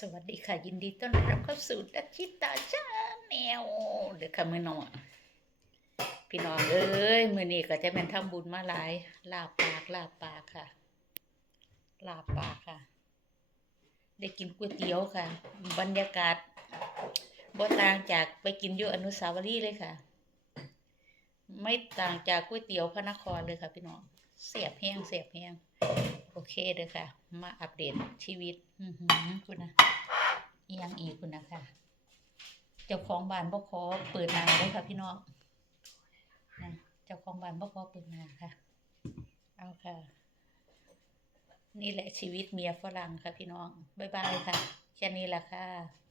สวัสดีค่ะ ยินดีต้อนรับเข้าสู่ดัชชิตาชาแนวเดี๋ยวค่ะมือนอพี่น้องเอ้ยมือนี้ก็จะเป็นทำบุญมาหลาย ลาบปากลาบปากค่ะ ลาบปากค่ะ ได้กินก๋วยเตี๋ยวค่ะ บรรยากาศบ่ต่างจากไปกินอยู่อนุสาวรีย์เลยค่ะ ไม่ต่างจากก๋วยเตี๋ยวพระนครเลยค่ะ พี่น้องเสียบแห้งเสียบแห้ง โอเคเด้อค่ะ มาอัปเดตชีวิต อือหือคุณนะยังอีกคุณนะค่ะ เจ้าของบ้านบ่ขอเปิดนาเลยค่ะพี่น้องนะเจ้าของบ้านบ่ขอเปิดนาค่ะ เอาค่ะ นี่แหละชีวิตเมียฝรั่งค่ะพี่น้อง บ๊ายบายค่ะ แค่นี้แหละค่ะ